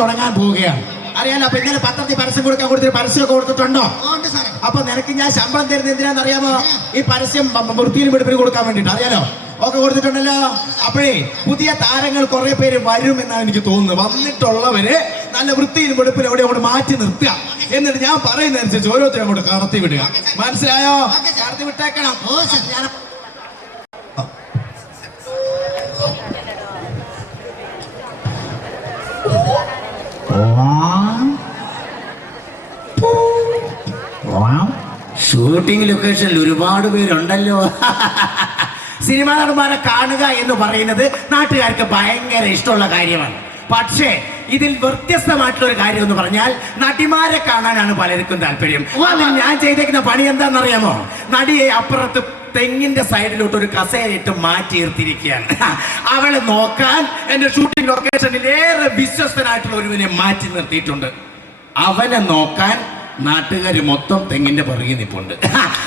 തുടങ്ങാൻ പോവുകയാണ്. അറിയാലോ. അപ്പൊ ഇന്നലെ പത്രത്തിൽ പരസ്യം പരസ്യമൊക്കെ കൊടുത്തിട്ടുണ്ടോ? അപ്പൊ നിനക്ക് ഞാൻ ശമ്പളം തരുന്നത് എന്തിനാന്ന് അറിയാമോ? ഈ പരസ്യം വൃത്തിയിലും വെടുപ്പിനും കൊടുക്കാൻ വേണ്ടിട്ട്. അറിയാലോ, ഒക്കെ കൊടുത്തിട്ടുണ്ടല്ലോ. അപ്പോഴേ പുതിയ താരങ്ങൾ കുറെ പേര് വരും എന്നാണ് എനിക്ക് തോന്നുന്നത്. വന്നിട്ടുള്ളവര് നല്ല വൃത്തിയിലും വെടുപ്പിലും അവിടെ അങ്ങോട്ട് മാറ്റി നിർത്തുക. എന്നിട്ട് ഞാൻ പറയുന്നതനുസരിച്ച് ഓരോരുത്തരും അങ്ങോട്ട് കടത്തി വിടുക. മനസ്സിലായോ? കടത്തി വിട്ടേക്കണം. ഷൂട്ടിംഗ് ലൊക്കേഷനിൽ ഒരുപാട് പേരുണ്ടല്ലോ. സിനിമാ നടന്മാരെ കാണുക എന്ന് പറയുന്നത് നാട്ടുകാർക്ക് ഭയങ്കര ഇഷ്ടമുള്ള കാര്യമാണ്. പക്ഷേ ഇതിൽ വ്യത്യസ്തമായിട്ടുള്ള ഒരു കാര്യം എന്ന് പറഞ്ഞാൽ നടിമാരെ കാണാനാണ് പലർക്കും താല്പര്യം. അതിൽ ഞാൻ ചെയ്തേക്കുന്ന പണി എന്താണെന്നറിയാമോ? നടിയെ അപ്പുറത്ത് തെങ്ങിന്റെ സൈഡിലോട്ട് ഒരു കസേരയിട്ട് മാറ്റി നിർത്തിയിരിക്കുകയാണ്. അവളെ നോക്കാൻ എന്റെ ഷൂട്ടിംഗ് ലൊക്കേഷനിൽ ഏറെ വിശ്വസ്തനായിട്ടുള്ള ഒരുവനെ മാറ്റി നിർത്തിയിട്ടുണ്ട്. അവനെ നോക്കാൻ നാട്ടുകാർ മൊത്തം തെങ്ങിന്റെ പുറകെ നിൽപ്പുണ്ട്.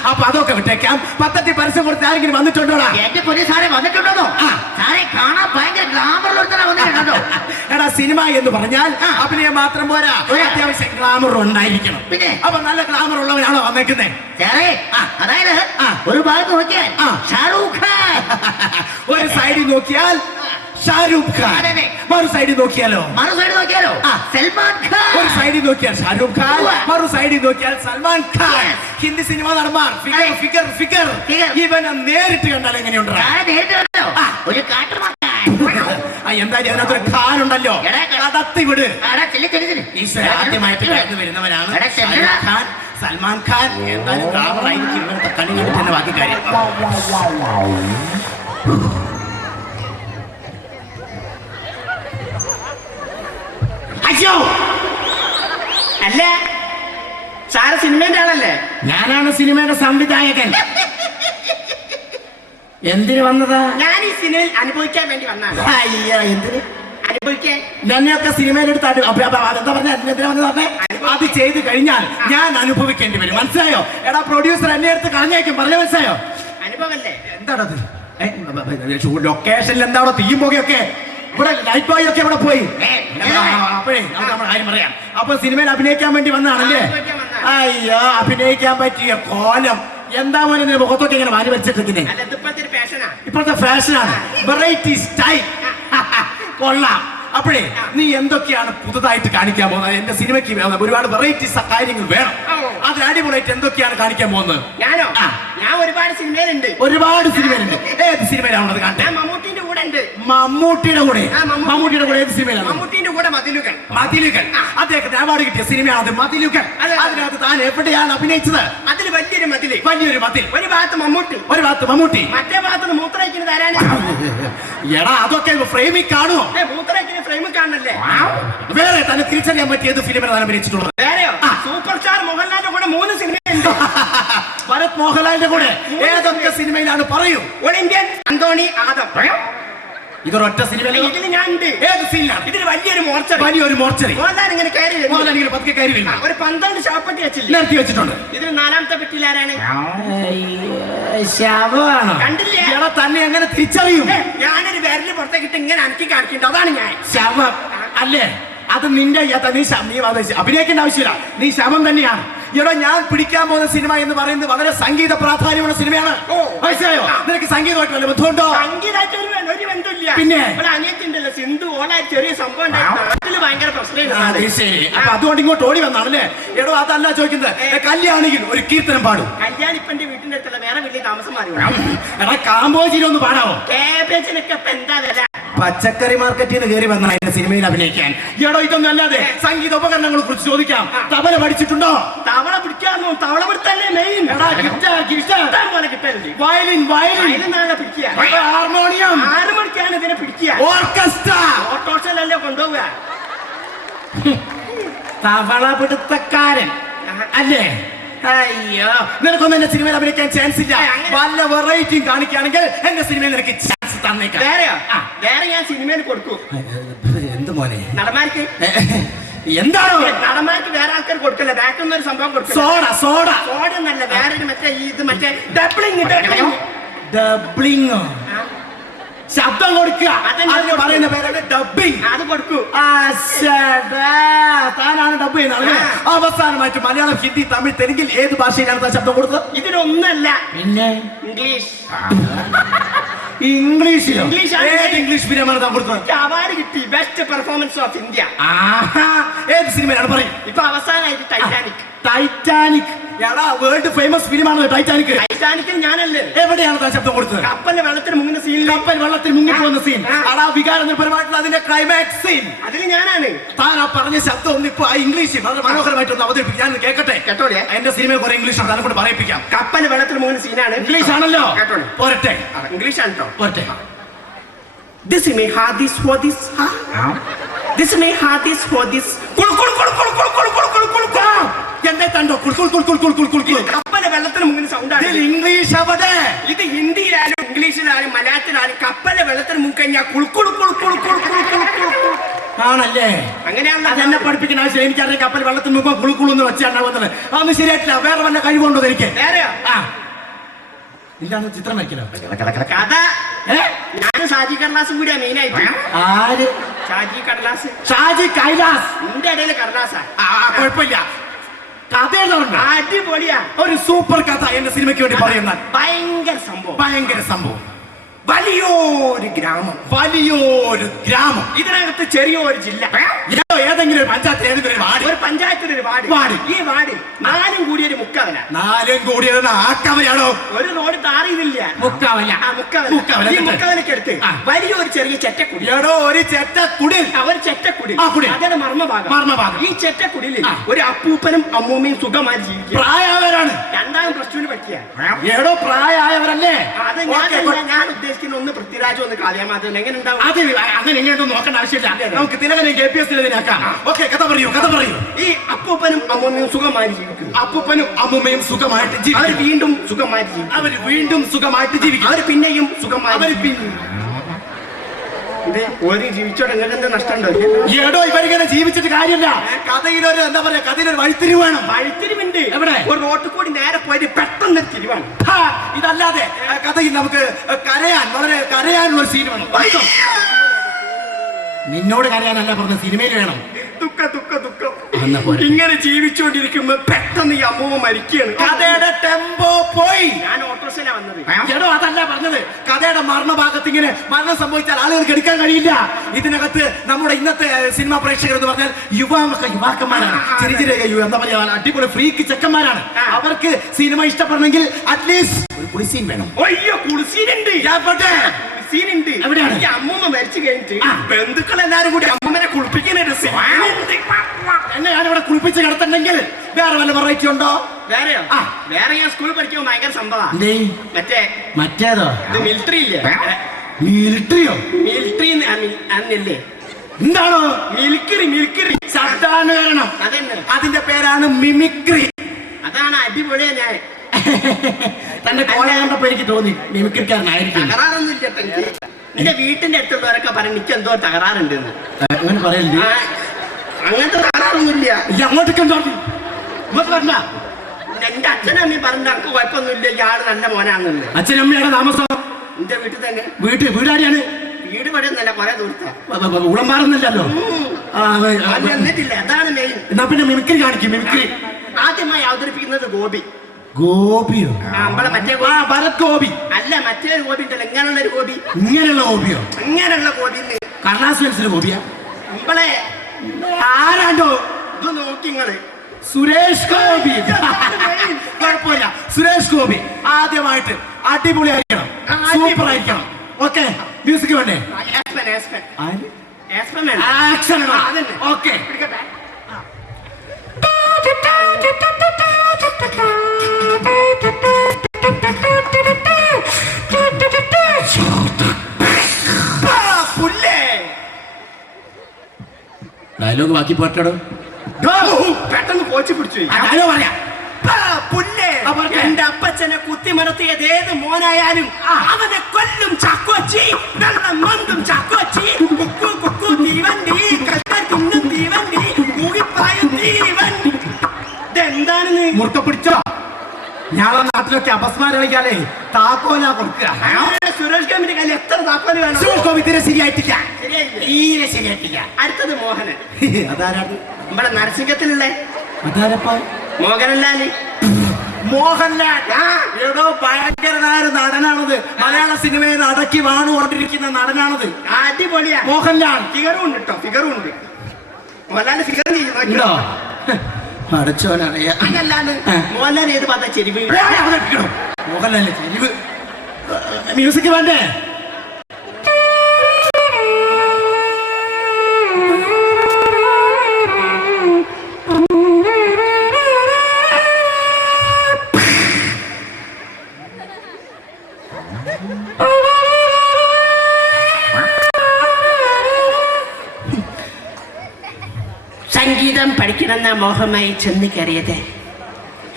അപ്പൊ അതൊക്കെ വിട്ടേക്കാം. പത്രത്തിൽ പരസ്യം കൊടുത്ത് ആരെങ്കിലും വന്നിട്ടുണ്ടോടാ? എന്റെ പൊന്നു സാറേ വന്നിട്ടുണ്ടോ? സാറെ കാണാൻ ഭയങ്കര ഗ്ലാമറുള്ളോ. എടാ, സിനിമ എന്ന് പറഞ്ഞാൽ അഭിനയം മാത്രം പോരാ, അത്യാവശ്യം ഗ്ലാമർ ഉണ്ടായിരിക്കണം. പിന്നെ അപ്പൊ നല്ല ഗ്ലാമർ ഉള്ളവനാണോ വന്നേക്കുന്നേ? സാറേ അതായത് ഒരു ഭാഗത്ത് നോക്കിയാൽ ഷാരൂഖ് ഖാൻ, ഒരു സൈഡിൽ നോക്കിയാൽ ഷാരൂഖ് ഖാൻ, മറു സൈഡിൽ നോക്കിയാലോ സൽമാൻ ഖാൻ, ഒരു സൈഡിൽ നോക്കിയാൽ ഷാരൂഖ് ഖാൻ, മറു സൈഡിൽ നോക്കിയാൽ സൽമാൻ ഖാൻ. ഹിന്ദി സിനിമ നടന്മാർ ഫിഗർ ഇവനെ നേരിട്ട് കണ്ടാൽ എങ്ങനെയുണ്ട്? ഒരു കാട്ടുമാക്കാൻ എന്തായാലും അതിനകത്തൊരു ഖാൻ ഉണ്ടല്ലോ. കടത്തി വിട്. ആദ്യമായിട്ട് കടന്നു വരുന്നവനാണ് ഷാരൂഖ് ഖാൻ, സൽമാൻ ഖാൻ. എന്തായാലും ഗ്ലാമറായിരിക്കും ഇവനത്തെ കണ്ണി കണ്ടിട്ടെന്ന ബാക്കി കാര്യം. അയ്യോ, അല്ല സാറ് സിനിമേന്റെ ആളല്ലേ? ഞാനാണ് സിനിമയുടെ സംവിധായകൻ. എന്തിനു വന്നതാ? ഞാൻ ഈ സിനിമയിൽ അനുഭവിക്കാൻ വേണ്ടി വന്നതാണ്. അയ്യോ, എന്തിന് അനുഭവിക്കാൻ? എന്നെയൊക്കെ സിനിമയിലെടുത്ത് എന്താ പറഞ്ഞ എന്തിനാ വന്ന് പറഞ്ഞേ? അത് ചെയ്ത് കഴിഞ്ഞാൽ ഞാൻ അനുഭവിക്കേണ്ടി വരും. മനസ്സിലായോ? എടാ, പ്രൊഡ്യൂസർ എന്നെ എടുത്ത് കളഞ്ഞേക്കും. പറഞ്ഞ മനസ്സിലായോ? അനുഭവല്ലേ? എന്താണത്? ലൊക്കേഷനിൽ എന്താണോ തീയും പോകുകയൊക്കെ? ഇവിടെ ലൈറ്റ് ബോയ് ഒക്കെ ഇവിടെ പോയി. അപ്പോഴേ നമ്മുടെ കാര്യം പറയാം. അപ്പൊ സിനിമയിൽ അഭിനയിക്കാൻ വേണ്ടി വന്നതാണല്ലേ? അയ്യോ, അഭിനയിക്കാൻ പറ്റിയ കോലം എന്താ മോനെ നിന്റെ മുഖത്തൊക്കെ ഇങ്ങനെ മാറി വെച്ചിട്ടിരിക്കുന്നേ? ഇപ്പോഴത്തെ ഫാഷനാണ്, വെറൈറ്റി സ്റ്റൈൽ. കൊള്ളാം. അപ്പോഴേ നീ എന്തൊക്കെയാണ് പുതുതായിട്ട് കാണിക്കാൻ പോകുന്നത്? എന്റെ സിനിമയ്ക്ക് ഒരുപാട് വെറൈറ്റീസ് കാര്യങ്ങൾ വേണം. അതിന് അടിപൊളിയായിട്ട് എന്തൊക്കെയാണ് കാണിക്കാൻ പോകുന്നത്? ഞാനോ? ഞാൻ ഒരുപാട് സിനിമയിലുണ്ട്. ഒരുപാട് സിനിമയിലുണ്ട്. ഏത് സിനിമയിലാണത് കാണട്ടെ? മമ്മൂട്ടിന്റെ കൂടെ ഉണ്ട്. മമ്മൂട്ടിയുടെ കൂടെ? മമ്മൂട്ടിയുടെ കൂടെ ഏത് സിനിമയിലാണ്? മമ്മൂട്ടിന്റെ കൂടെ മതിലുകൾ. അദ്ദേഹത്തിന് അവാർഡ് കിട്ടിയ സിനിമയാണ് മതിലുകൾ. അതിനകത്ത് താൻ എവിടെയാണ് അഭിനയിച്ചത്? അതിൽ വലിയൊരു മതില്. വലിയൊരു മതിൽ. ഒരു ഭാഗത്ത് മമ്മൂട്ടി, ഒരു ഭാഗത്ത് മമ്മൂട്ടി, മറ്റേ ഭാഗത്ത് മൂത്രയിക്കുന്നത് ആരാണ്? എടാ, അതൊക്കെ ഫ്രെയിമിൽ കാണുമോ? മൂത്രയിക്കുന്ന ഫ്രെയിമിൽ കാണണല്ലേ? വേറെ തന്നെ തിരിച്ചറിയാൻ പറ്റിയ ഏത് ഫിലിമിലാണ് അഭിനയിച്ചിട്ടുള്ളത്? വേറെയോ? സൂപ്പർ സ്റ്റാർ മോഹൻലാലിന്റെ കൂടെ 3 സിനിമയുണ്ട്. ഭരത് മോഹൻലാലിന്റെ കൂടെ ഏതൊക്കെ സിനിമയിലാണ്? പറയൂ. ഒളിമ്പ്യൻ, അന്തോണി, ആദം. ഇതൊരൊറ്റ സിനിമയിൽ ഞാൻ ഉണ്ട്. ഏത് സീനിലാണ്? ഇതിൽ വലിയൊരു മോർച്ചറി. വലിയൊരു മോർച്ചറി. മോഹൻലാൽ ഇങ്ങനെ കയറി വരും. മോഹൻലാൽ ഇങ്ങനെ പതുക്കെ കയറി വരും. ഒരു 12 ശവപ്പെട്ടി നിർത്തി വെച്ചിട്ടുണ്ട്. ഇതിൽ 4ാമത്തെ പെട്ടിയിൽ ആരാണ്? ശവമാണ്. കണ്ടില്ലേ? എടാ, തന്നെ എങ്ങനെ തിരിച്ചറിയും? ഞാനൊരു വിരല് പുറത്തേക്കിട്ട് ഇങ്ങനെ അനക്കി കാണിക്കുന്നുണ്ട്. അതാണ് ഞാൻ. ശവം അല്ലേ? അത് നിന്റെ നീ അഭിനയിക്കേണ്ട ആവശ്യമില്ല. നീ ശവം തന്നെയാണ്. എടോ, ഞാൻ പിടിക്കാൻ പോകുന്ന സിനിമ എന്ന് പറയുന്നത് വളരെ സംഗീത പ്രാധാന്യമുള്ള സിനിമയാണ്. മനസ്സിലായോ? നിനക്ക് സംഗീതമായിട്ട് വല്ല ബന്ധമുണ്ടോ? സംഗീതമായിട്ട് ഒരു ബന്ധമില്ല. പിന്നെ അനിയത്തിണ്ടല്ലോ സിന്ധു, ഓളാ ചെറിയ സംഭവം നാട്ടില് ഭയങ്കര പ്രശ്നം. ശരി, അപ്പൊ അതുകൊണ്ട് ഇങ്ങോട്ട് ഓടി വന്നാണല്ലേ? എടോ, അതല്ല ചോദിക്കുന്നത്. കല്യാണിയിൽ ഒരു കീർത്തനം പാടും. കല്യാണി ഇപ്പൊ എന്റെ വീട്ടിന്റെ അടുത്തുള്ള വേറെ വലിയ താമസം മാറി. എടാ, കാമ്പോജിയിലൊന്ന് പാടാവോ? കാബേജിനൊക്കെ ഇപ്പൊ എന്താ വില? പച്ചക്കറി മാർക്കറ്റിൽ നിന്ന് കയറി വന്ന എന്റെ സിനിമയിൽ അഭിനയിക്കാൻ. എടോ, ഇതൊന്നും അല്ലാതെ സംഗീത ഉപകരണങ്ങളെ കുറിച്ച് ചോദിക്കാം. തബല പഠിച്ചിട്ടുണ്ടോ? തവള പിടിക്കാന്നോ? തവള പിടുത്തല്ലേ മെയിൻ. വയലിൻ പിടിക്കുക. ഹാർമോണിയം. 6 മണിക്കാണ് ഇതിനെ പിടിക്കുക. ഓർക്കസ്ട്ര. ഓട്ടോറിക്ഷയിലല്ലേ കൊണ്ടുപോവുക. തവള പിടുത്തക്കാരൻ അല്ലേ? അയ്യോ, നിനക്കൊന്നും എന്റെ സിനിമയിൽ അഭിനയിക്കാൻ ചാൻസ് ഇല്ല. വല്ല വെറൈറ്റിയും കാണിക്കുകയാണെങ്കിൽ എന്റെ സിനിമയിൽ നിനക്ക് ചാൻസ് തന്നേക്കാം. വേറെ ഞാൻ സിനിമയിൽ കൊടുക്കൂ. എന്ത് മോനെ? നടന്മാർക്ക് എന്താണോ? നടന്മാർക്ക് വേറെ ആൾക്കാർ കൊടുക്കല്ല. ബാക്കിൽ ഒരു സംഭവം കൊടുക്കും. സോഡ എന്നല്ല, വേറെ മറ്റേ ഇത് മറ്റേ ഡബ്ലിംഗ്. ശബ്ദം കൊടുക്കുക. അതെന്നെ അതിന് കൊടുക്കൂ. പറയുന്ന പേരാണ് ഡബിങ്. അത് കൊടുക്കൂ. താനാണ് ഡബ് ചെയ്യുന്നത്. അവസാനമായിട്ട് മലയാളം, ഹിന്ദി, തമിഴ്, തെലുങ്കിൽ ഏത് ഭാഷയിലാണ് താൻ ശബ്ദം കൊടുത്തത്? ഇതിലൊന്നല്ല, പിന്നെ ഇംഗ്ലീഷ്. ഇംഗ്ലീഷിലോ? ഇംഗ്ലീഷാണ്. ഏത് ഇംഗ്ലീഷ് ഫിലിമാണ് താൻ കൊടുത്തത്? അവാർഡ് കിട്ടി, ബെസ്റ്റ് പെർഫോമൻസ് ഓഫ് ഇന്ത്യ. ആഹാ, ഏത് സിനിമയാണ് പറയും? ഇപ്പൊ അവസാനമായിട്ട് ടൈറ്റാനിക്. ടൈറ്റാനിക്. എടാ, വേൾഡ് ഫേമസ് ഫിലിമാണ് ടൈറ്റാനിക്. ടൈറ്റാനിക്കിൽ ഞാനല്ലേ എവിടെയാണ് താൻ ശബ്ദം കൊടുത്തത്? കപ്പലിന്റെ വെള്ളത്തിൽ മുങ്ങുന്ന സീനിൽ. കപ്പൽ വെള്ളത്തിൽ മുങ്ങിപ്പോകുന്ന സീൻ. അടാ, വികാരനിർഭരമായിട്ടുള്ള അതിന്റെ ക്ലൈമാക്സ് സീൻ. അതിൽ ഞാനാണ്. താൻ ആ പറഞ്ഞ ശബ്ദം ഒന്ന് ഇപ്പൊ ആ ഇംഗ്ലീഷിൽ വളരെ മനോഹരമായിട്ട് ഒന്ന് അവതരിപ്പിക്കും. ഞാൻ കേൾക്കട്ടെ. കേട്ടോളിയെ. എന്റെ സിനിമയിൽ കുറെ ഇംഗ്ലീഷ് ഉണ്ട്, അതിനെ കൊണ്ട് പറയിപ്പിക്കാം. കപ്പൽ വെള്ളത്തിൽ മുങ്ങുന്ന സീനാണ്. ഇംഗ്ലീഷ് ആണല്ലോ. കേട്ടോളി. പോരട്ടെ, ഇംഗ്ലീഷ് ആണ് കേട്ടോ. പോരട്ടെ. This may have this for this. This may have this for this. കുൾ കുൾ കുൾ കുൾ കുൾ കുൾ കുൾ കുൾ കുൾ കുൾ. എന്നെ കണ്ടോ? കുൾ കുൾ കുൾ കുൾ കുൾ കുൾ കുൾ കുൾ. കപ്പല് വെള്ളത്തിൽ മുങ്ങുന്ന സൗണ്ടാണ്. ഇതിൽ ഇംഗ്ലീഷ് അവിടെ. ഇത് ഹിന്ദിയിലായാലും ഇംഗ്ലീഷിലായാലും മലയാളത്തിലായാലും കപ്പല് വെള്ളത്തിൽ മുങ്ങിക്കഴിഞ്ഞാൽ കുൾ കുൾ കുൾ കുൾ കുൾ കുൾ കുൾ കുൾ കുൾ. ആണല്ലേ? അങ്ങനെയാണല്ലോ. അതെന്നെ പഠിപ്പിക്കുന്ന ആവശ്യം എനിക്കറിയാം. കപ്പൽ വെള്ളത്തിൽ മുമ്പ് കുളുക്കുളെന്ന് വെച്ചാണ്ടാവുന്നത് അതൊന്നും ശരിയായിട്ടില്ല. വേറെ വല്ല കഴിവുണ്ടോ എനിക്ക്? വേറെയോ? ആ, എന്താണ് ചിത്രം വരയ്ക്കലോ? കഥ ഞാനും ഷാജി കടലാസും കൂടിയാ മെയിനായിട്ട്. ആര്? ഷാജി കടലാസ്. ഷാജി കൈലാസ്. നിന്റെ ഇടയിൽ കടലാസാ. കുഴപ്പമില്ല. കഥ എഴുതാറുണ്ട്. അടിപൊളിയാ. ഒരു സൂപ്പർ കഥ എന്റെ സിനിമയ്ക്ക് വേണ്ടി പറയുന്ന ഭയങ്കര സംഭവം. ഭയങ്കര സംഭവം. വലിയൊരു ഗ്രാമം. വലിയൊരു ഗ്രാമം. ഇതിനകത്ത് ചെറിയൊരു ജില്ല. ഏതെങ്കിലും ഒരു പഞ്ചായത്തിൽ ഏതെങ്കിലും ഒരു വാർഡ്. ഒരു പഞ്ചായത്തിലൊരു വാർഡ്. വാർഡ്. ഈ വാർഡ് നാലും കൂടിയൊരു മുക്കവല. നാലും കൂടിയത് ആക്കവയാണോ? ഒരു റോഡ് താറിയില്ല. മുക്കവല. മുക്കവല. ഈ മുക്കവലക്കടുത്ത് വലിയൊരു ചെറിയ ചെറ്റക്കുടി. എടോ, ഒരു ചെറ്റക്കുടിൽ. ഒരു ചെറ്റക്കുടി. ആ കുടിൽ. അതിന്റെ മർമ്മഭാഗം. മർമ്മഭാഗം. ഈ ചെറ്റക്കുടിൽ ഒരു അപ്പൂപ്പനും അമ്മൂമ്മയും സുഖമായി ജീവിക്കും. പ്രായമായവരാണ്. രണ്ടാം പ്ലസ്ടുവിന് പഠിക്കുക. എടോ, പ്രായമായവരല്ലേ? അത് ഞാൻ ഉദ്ദേശിക്കുന്ന ഒന്ന് പൃഥ്വിരാജ്, ഒന്ന് കാളിയാമാധവൻ. എങ്ങനെ ഉണ്ടാവും? അത് അങ്ങനെ ഇങ്ങോട്ടും നോക്കേണ്ട ആവശ്യമില്ല. നമുക്ക് തിലകനെ KPS ത്തിലേക്കാക്കാം. ഓക്കെ, കഥ പറയൂ, കഥ പറയൂ. ഈ അപ്പൂപ്പനും അമ്മൂമ്മയും സുഖമായി ജീവിക്കും. അപ്പൂപ്പനും അമ്മൂമ്മയും സുഖമായിട്ട് അവർ ജീവിക്കും. വീണ്ടും സുഖമായി ജീവിക്കും. അവർ വീണ്ടും സുഖമായിട്ട് ജീവിക്കും. അവർ പിന്നെയും സുഖമായി. അവർ പിന്നെ ഒരു ജീവിച്ചോടെ നിങ്ങൾക്ക് എന്താ നഷ്ടമുണ്ടോ? എടോ, ഇവരിങ്ങനെ ജീവിച്ചിട്ട് കാര്യമില്ല. കഥയിലൊരു എന്താ പറയാ, കഥയിലൊരു വഴിത്തിരിവ് വേണം. വഴിത്തിരിവുണ്ട്. എവിടെ? ഒരു റോട്ടിൽ കൂടി നേരെ പോയിട്ട് പെട്ടെന്ന് തിരിവാണ്. ഇതല്ലാതെ കഥയിൽ നമുക്ക് കരയാൻ, വളരെ കരയാനുള്ള ഒരു സീൻ വേണം. നിന്നോട് കരയാനല്ല പറഞ്ഞ, സിനിമയിൽ വേണം. ദുഃഖം. ഇങ്ങനെ ജീവിച്ചുകൊണ്ടിരിക്കുമ്പോ പെട്ടെന്ന് ഈ അമ്മൂമ്മ മരിക്കുകയാണ്. കഥയുടെ ടെമ്പോ പോയി. ഞാൻ ഓട്ടോസിലാ വന്നത്. എടോ, അതല്ല പറഞ്ഞത്. കഥയുടെ മരണഭാഗത്ത് ഇങ്ങനെ മരണം സംഭവിച്ചാൽ ആളുകൾക്ക് എടുക്കാൻ കഴിയില്ല. ഇതിനകത്ത് നമ്മുടെ ഇന്നത്തെ സിനിമാ പ്രേക്ഷകർ എന്ന് പറഞ്ഞാൽ യുവാക്കന്മാരാണ്. ചെറിയ ചെറിയ എന്താ പറയാ, അടിപൊളി ഫ്രീക്ക് ചെക്കന്മാരാണ്. അവർക്ക് സിനിമ ഇഷ്ടപ്പെടണമെങ്കിൽ അറ്റ്ലീസ്റ്റ് ഒരു കുളിസീൻ വേണം. അയ്യോ, കുളിസീനുണ്ട്. സീനുണ്ട്. എവിടെയാണ്? ഈ അമ്മൂമ്മ മരിച്ചു കഴിഞ്ഞിട്ട് ബന്ധുക്കളെല്ലാരും കൂടി അമ്മമ്മനെ കുളിപ്പിക്കാനായിട്ട് എന്നെ ഞാനിവിടെ കുളിപ്പിച്ച് കിടത്തുണ്ടെങ്കിൽ വേറെ വല്ല വെറൈറ്റി ഉണ്ടോ? വേറെയോ? വേറെ ഞാൻ സ്കൂളിൽ പഠിക്കുമ്പോ ഭയങ്കര സംഭവമാണ്. മറ്റേതോ? ഇത് മിലിറ്ററി ഇല്ലേ? മിലിറ്ററിയോ? മിലിറ്ററി അന്നില്ലേ? എന്താണോ? മിലിക്കറി. ശബ്ദാനുകരണം. അതെന്നെ. അതിന്റെ പേരാണ് മിമിക്രി. അതാണ് അടിപൊളിയാ. ഞാൻ തന്റെ കോള കണ്ടപ്പോ എനിക്ക് തോന്നി മിമിക്രിക്കാരനായിരിക്കും. തകരാറൊന്നുമില്ല എനിക്ക്. എന്റെ വീട്ടിന്റെ അടുത്തുള്ളവരൊക്കെ പറഞ്ഞു എനിക്ക് എന്തോ തകരാറുണ്ട്. അങ്ങനെ പറയല്ലേ? അങ്ങനത്തെ തകരാറൊന്നുമില്ല. അങ്ങോട്ടേക്ക് പറഞ്ഞ എന്റെ അച്ഛനമ്മയും പറഞ്ഞ എനിക്ക് കുഴപ്പമൊന്നുമില്ല, ഇയാള് നല്ല മോനാണെന്നുണ്ട്. അച്ഛനമ്മയുടെ താമസം എന്റെ വീട്ടിൽ തന്നെ. വീടാടിയാണ്. വീട് പണിയൊന്നല്ല, കുറെ ദൂരത്താ. ഉളമ്പാറൊന്നുമില്ലല്ലോ. എന്നിട്ടില്ല. അതാണ് മെയിൻ. എന്നാ പിന്നെ മിമിക്രി കാണിക്കും. മിമിക്രി ആദ്യമായി അവതരിപ്പിക്കുന്നത് ഗോപി. ഗോപിയോ? നമ്മളെ മറ്റേ ഭരത് ഗോപി അല്ല, മറ്റേ ഗോപി ഉണ്ടല്ലോ. ഇങ്ങനെയുള്ള ഒരു ഗോപി. ഇങ്ങനെയുള്ള ഗോപിയോ? ഇങ്ങനെയുള്ള ഗോപി. കർണാസ് പെൻസിൽ ഗോപിയാ? നമ്മളെ ആരാണ്ടോ ഇത് നോക്കി നിങ്ങള്. സുരേഷ് ഗോപി. കുഴപ്പമില്ല, സുരേഷ് ഗോപി ആദ്യമായിട്ട് അടിപൊളി ആയിരിക്കണം, സൂപ്പർ ആയിരിക്കണം. ഓക്കെ, മ്യൂസിക് വേണ്ടേ? ആക്ഷൻ. ഓക്കെ, ഡയലോഗ് ബാക്കി പോട്ടോ. പെട്ടെന്ന് കോച്ച് പിടിച്ചു. ഡയലോഗ് പറയാം. എന്റെ അപ്പച്ചനെ കുത്തിമരത്തിയത് ഏത് മോനായാലും അവനെ കൊല്ലും ചാക്കോച്ചി. വെള്ളം മന്തും ചാക്കോച്ചി. കുക്കു കുക്കു തീവണ്ടി, കല്ലും തീവണ്ടി, മൂകിപ്പായും തീവണ്ടി. ഇതെന്താണെന്ന് മുറുക്ക പിടിച്ചോ? ഞങ്ങളെ നാട്ടിലൊക്കെ അപസ്മാരം കളിക്കാലേ താക്കോലാ കൊടുക്കുക. സുരേഷ് ഗോപിന്റെ കയ്യിൽ എത്ര താക്കോല് വേണം? സുരേഷ് ഗോപി തീരെ ശരിയായിട്ടില്ല, ശരിയായില്ലേ? തീരെ ശരിയായിട്ടില്ല. അടുത്തത് മോഹനൻ. അതാരാണ്? നമ്മുടെ നരസിംഹത്തിലുള്ള അതാരപ്പ? മോഹൻലാല്. മോഹൻലാൽ എടോ ഭയങ്കരനായ ഒരു നടനാണത്. മലയാള സിനിമയിൽ അടക്കി വാണുകൊണ്ടിരിക്കുന്ന നടനാണത്. അടിപൊളിയാ മോഹൻലാൽ. ഫിഗറും ഉണ്ട് കേട്ടോ, ഫിഗറും ഉണ്ട്. മോഹൻലാല് ഫിഗർ ഉണ്ടോ? അടച്ചോനറിയാ. അതല്ലാണ്ട് മോഹൻലാൽ ഏത് ഭാഗത്താ ചെരിവ്? മോഹൻലാലിന്റെ ചെരിവ്. മ്യൂസിക് വേണ്ടേ? സംഗീതം പഠിക്കണമെന്ന മോഹമായി ചെന്ന് കയറിയത്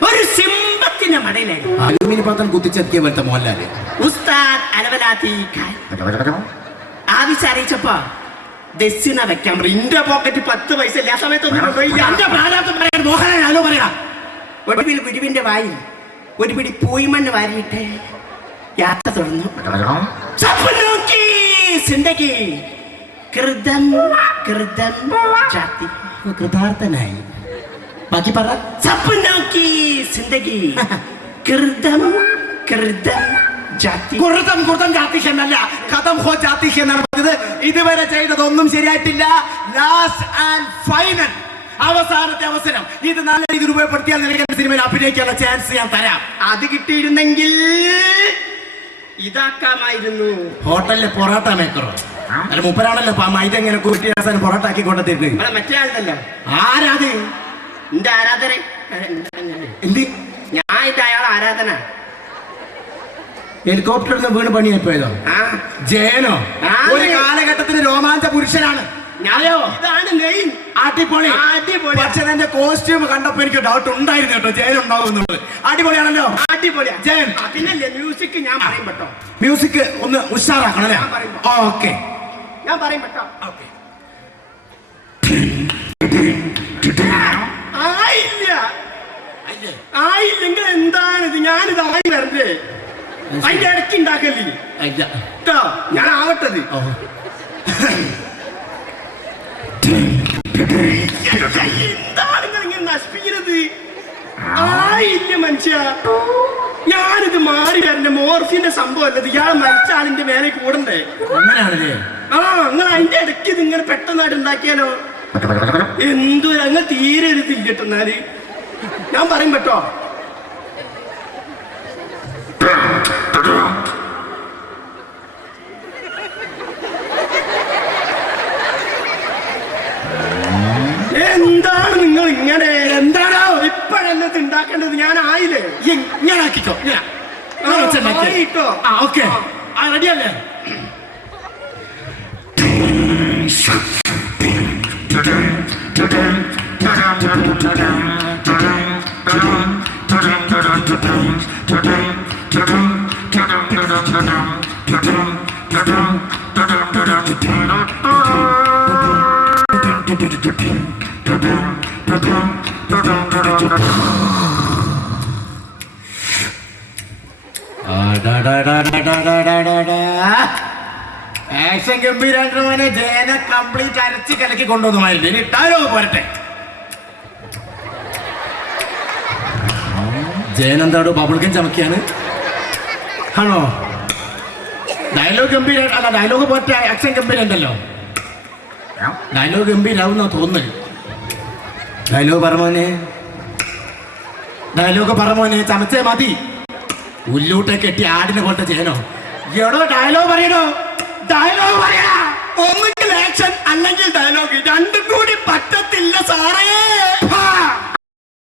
ഒരു സിംഹത്തിന്റെ മടയിലായിരുന്നു. അലുമിനി പാത്രം കുത്തിച്ചെത്തിയ പോലത്തെ മോഹൻലാല്. ഉസ്താദ് അലവലാത്തി ആവശ്യം അറിയിച്ചപ്പോ ദക്ഷിണ വെക്കാൻ പറയും. ഇന്റെ പോക്കറ്റ് 10 പൈസ ഇല്ല. ആ സമയത്തൊന്നും മോഹൻലാലോ പറയാ. ഒടുവിൽ ഗുരുവിന്റെ വായിൽ ഒരു പിടി പൂയ്മണ്ണ് വാരിയിട്ട് യാത്ര തുടർന്നു. സ്വപ്നോക്കി സിന്ദഗി കൃതം കൃതം ജാതി. കൃതാർത്ഥനായി. ബാക്കി പറ. സ്വപ്നോക്കി സിന്ദഗി കൃതം കൃതം ജാതി. കുർത്തം കുർത്തം ജാതി എന്നല്ല, കഥം ഹോ ജാതി എന്നാണ് പറഞ്ഞത്. ഇതുവരെ ചെയ്തതൊന്നും ശരിയായിട്ടില്ല. ലാസ്റ്റ് ആൻഡ് ഫൈനൽ, അവസാനത്തെ അവസരം. ഇത് നല്ല രീതിയിൽ ഉപയോഗപ്പെടുത്തിയാൽ നിനക്ക് സിനിമയിൽ അഭിനയിക്കാനുള്ള ചാൻസ് ഞാൻ തരാം. അത് കിട്ടിയിരുന്നെങ്കിൽ ഇതാക്കാമായിരുന്നു. ഹോട്ടലിലെ പൊറോട്ട മേക്കറോ? അല്ല, മുപ്പരാണല്ലോ ഇതെങ്ങനെ കൂട്ടി അവസാനം പൊറോട്ട ആക്കി കൊണ്ടുതരുന്നത്. മറ്റേ ആളുണ്ടല്ലോ. ആരാത്? എന്റെ ആരാധന. എന്ത്? ഞാൻ ഇത് അയാളെ ആരാധന. ഹെലികോപ്റ്ററിൽ നിന്ന് വീണ് പണിയായി പോയതോ? ജയനോ? ഒരു കാലഘട്ടത്തിന് രോമാഞ്ച പുരുഷനാണ്. ഇതാണ് മെയിൻ. അടിപൊളി അടിപൊളി. പക്ഷെ എന്റെ കോസ്റ്റ്യൂം കണ്ടപ്പോ എനിക്ക് ഡൗട്ട് ഉണ്ടായിരുന്നു കേട്ടോ, ജയൻ ഉണ്ടാവും എന്നുള്ളത്. അടിപൊളിയാണല്ലോ, അടിപൊളിയാ ജയൻ. പിന്നല്ലേ മ്യൂസിക് ഞാൻ പറയും കേട്ടോ. മ്യൂസിക് ഒന്ന് ഉഷാറാക്കണം അല്ലേ? ഓക്കെ, ഞാൻ പറയും കേട്ടോ. ആയില്ല ആയില്ലെങ്കിൽ എന്താണിത്? ഞാനിത് ആയി വരണ്ടേ? അതിന്റെ ഇടയ്ക്ക് ഉണ്ടാക്കല്ലേ കേട്ടോ. ഞാൻ ആവട്ടത്. എന്താണ് നിങ്ങൾ ഇങ്ങനെ നശിപ്പിക്കുന്നത്? ആയില്ല മനുഷ്യ. ഞാനിത് മാറി വരണ്ടേ? മോർഫിന്റെ സംഭവം അല്ലത്. ഇയാൾ മരിച്ച ആളിന്റെ മേലെ കൂടണ്ടേ? അങ്ങനെയാണല്ലേ? നിങ്ങൾ അതിന്റെ ഇടയ്ക്ക് ഇത് ഇങ്ങനെ പെട്ടെന്നായിട്ട് ഉണ്ടാക്കിയാലോ? എന്തു അങ്ങ് തീരെ ഇരുത്തില്ല കേട്ടോ. എന്നാല് ഞാൻ പറയും കേട്ടോ. എന്താണ് നിങ്ങൾ ഇങ്ങനെ? എന്താണോ ഇപ്പോഴല്ലേ ഇത് ഉണ്ടാക്കേണ്ടത്? ഞാൻ ആയില്ലേ? ഞാൻ ആക്കിക്കോ. ഓക്കെ, റെഡിയല്ലേ? ആക്ഷൻ ഗംഭീരായിട്ട് ജയനെ കംപ്ലീറ്റ് അരച്ച് കലക്കി കൊണ്ടുവന്നുമായിരുന്നു. ഇനി ഇട്ടാലോ പോരട്ടെ. ജയനെന്താടോ ബബിൾഗം ചമക്കിയാണ് ആണോ? ഡയലോഗ് ഗംഭീര അല്ല, ഡയലോഗ് പോറ്റ ആക്ഷൻ ഗംഭീരുണ്ടല്ലോ. ഡയലോഗ് ഗംഭീരാവുന്ന തോന്നുന്നു. Dialogue പറമോനെ, dialogue പറമോനെ. ചമച്ചേ മതി. ഉല്ലൂട്ടെ കെട്ടി ആടിനെ പോലത്തെ ചെയ്യണോ? എടോ ഡയലോഗ് പറയണോ? ഡയലോഗ് പറയണ. ഒന്നുകിൽ ആക്ഷൻ അല്ലെങ്കിൽ